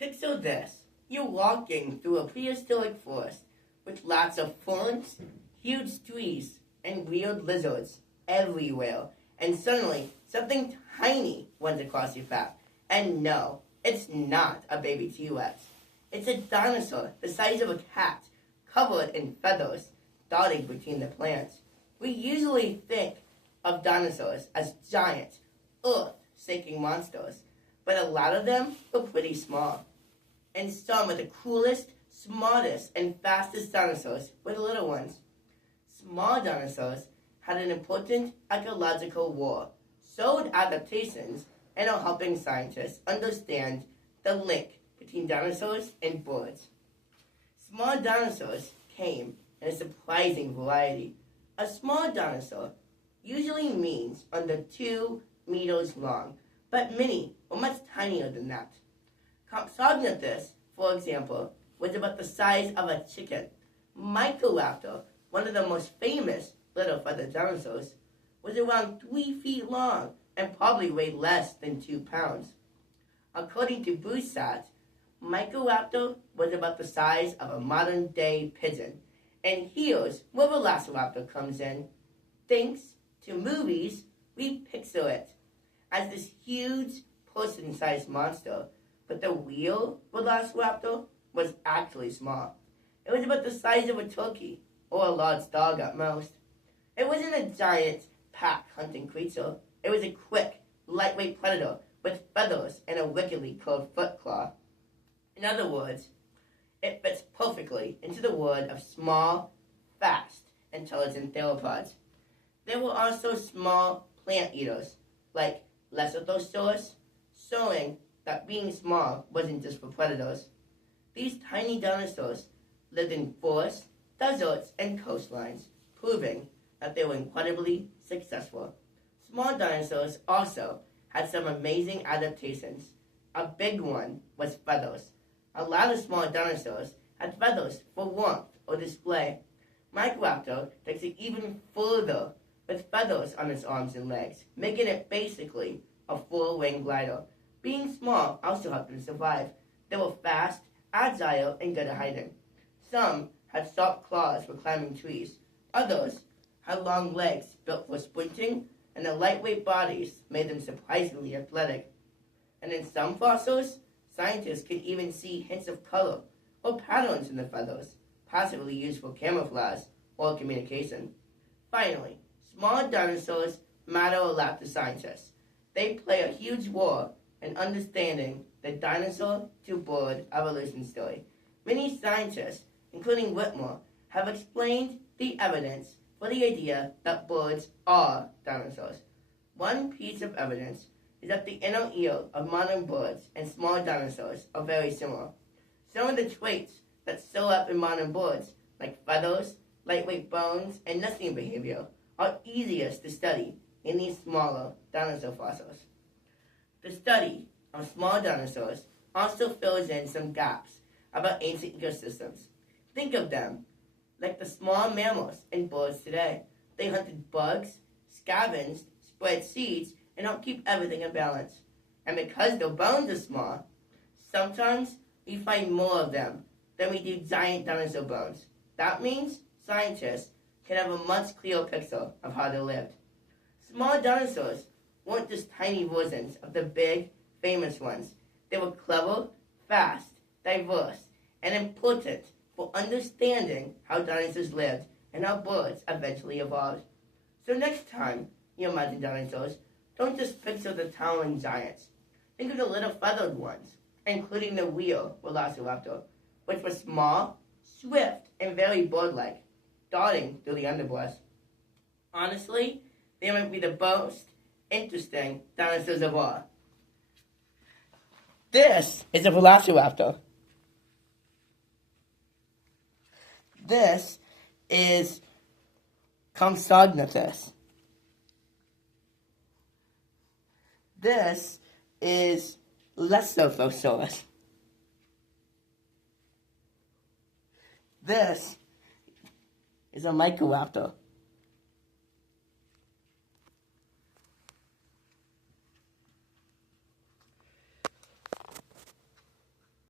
Picture this. You're walking through a prehistoric forest with lots of ferns, huge trees, and weird lizards everywhere. And suddenly, something tiny runs across your path. And no, it's not a baby T-Rex. It's a dinosaur the size of a cat, covered in feathers, darting between the plants. We usually think of dinosaurs as giant, earth-shaking monsters, but a lot of them were pretty small. And some of the coolest, smartest, and fastest dinosaurs were the little ones. Small dinosaurs had an important ecological role, showed adaptations, and are helping scientists understand the link between dinosaurs and birds. Small dinosaurs came in a surprising variety. A small dinosaur usually means under 2 meters long, but many were much tinier than that. Compsognathus, for example, was about the size of a chicken. Microraptor, one of the most famous little feathered dinosaurs, was around 3 feet long and probably weighed less than 2 pounds. According to Busat, Microraptor was about the size of a modern-day pigeon. And here's where Velociraptor comes in. Thanks to movies, we picture it as this huge person-sized monster, but the real Velociraptor was actually small. It was about the size of a turkey, or a large dog at most. It wasn't a giant, pack-hunting creature. It was a quick, lightweight predator with feathers and a wickedly curved foot claw. In other words, it fits perfectly into the word of small, fast, intelligent theropods. There were also small plant eaters, like Lesothosaurus, showing that being small wasn't just for predators. These tiny dinosaurs lived in forests, deserts, and coastlines, proving that they were incredibly successful. Small dinosaurs also had some amazing adaptations. A big one was feathers. A lot of small dinosaurs had feathers for warmth or display. Microraptor takes it even further with feathers on its arms and legs, making it basically a full-wing glider. Being small also helped them survive. They were fast, agile, and good at hiding. Some had sharp claws for climbing trees. Others had long legs built for sprinting, and their lightweight bodies made them surprisingly athletic. And in some fossils, scientists could even see hints of color or patterns in the feathers, possibly used for camouflage or communication. Finally, small dinosaurs matter a lot to scientists. They play a huge role in understanding the dinosaur to bird evolution story. Many scientists, including Whitmore, have explained the evidence for the idea that birds are dinosaurs. One piece of evidence is that the inner ear of modern birds and small dinosaurs are very similar. Some of the traits that show up in modern birds, like feathers, lightweight bones, and nesting behavior, are easiest to study in these smaller dinosaur fossils. The study of small dinosaurs also fills in some gaps about ancient ecosystems. Think of them like the small mammals and birds today. They hunted bugs, scavenged, spread seeds, and helped keep everything in balance. And because their bones are small, sometimes we find more of them than we do giant dinosaur bones. That means scientists can have a much clearer picture of how they lived. Small dinosaurs weren't just tiny versions of the big, famous ones. They were clever, fast, diverse, and important for understanding how dinosaurs lived and how birds eventually evolved. So next time you imagine dinosaurs, don't just picture the towering giants. Think of the little feathered ones, including the real Velociraptor, which was small, swift, and very bird-like, darting through the underbrush. Honestly, they might be the most interesting dinosaurs of all. This is a Velociraptor. This is Compsognathus. This is Lesothosaurus. This is a Microraptor.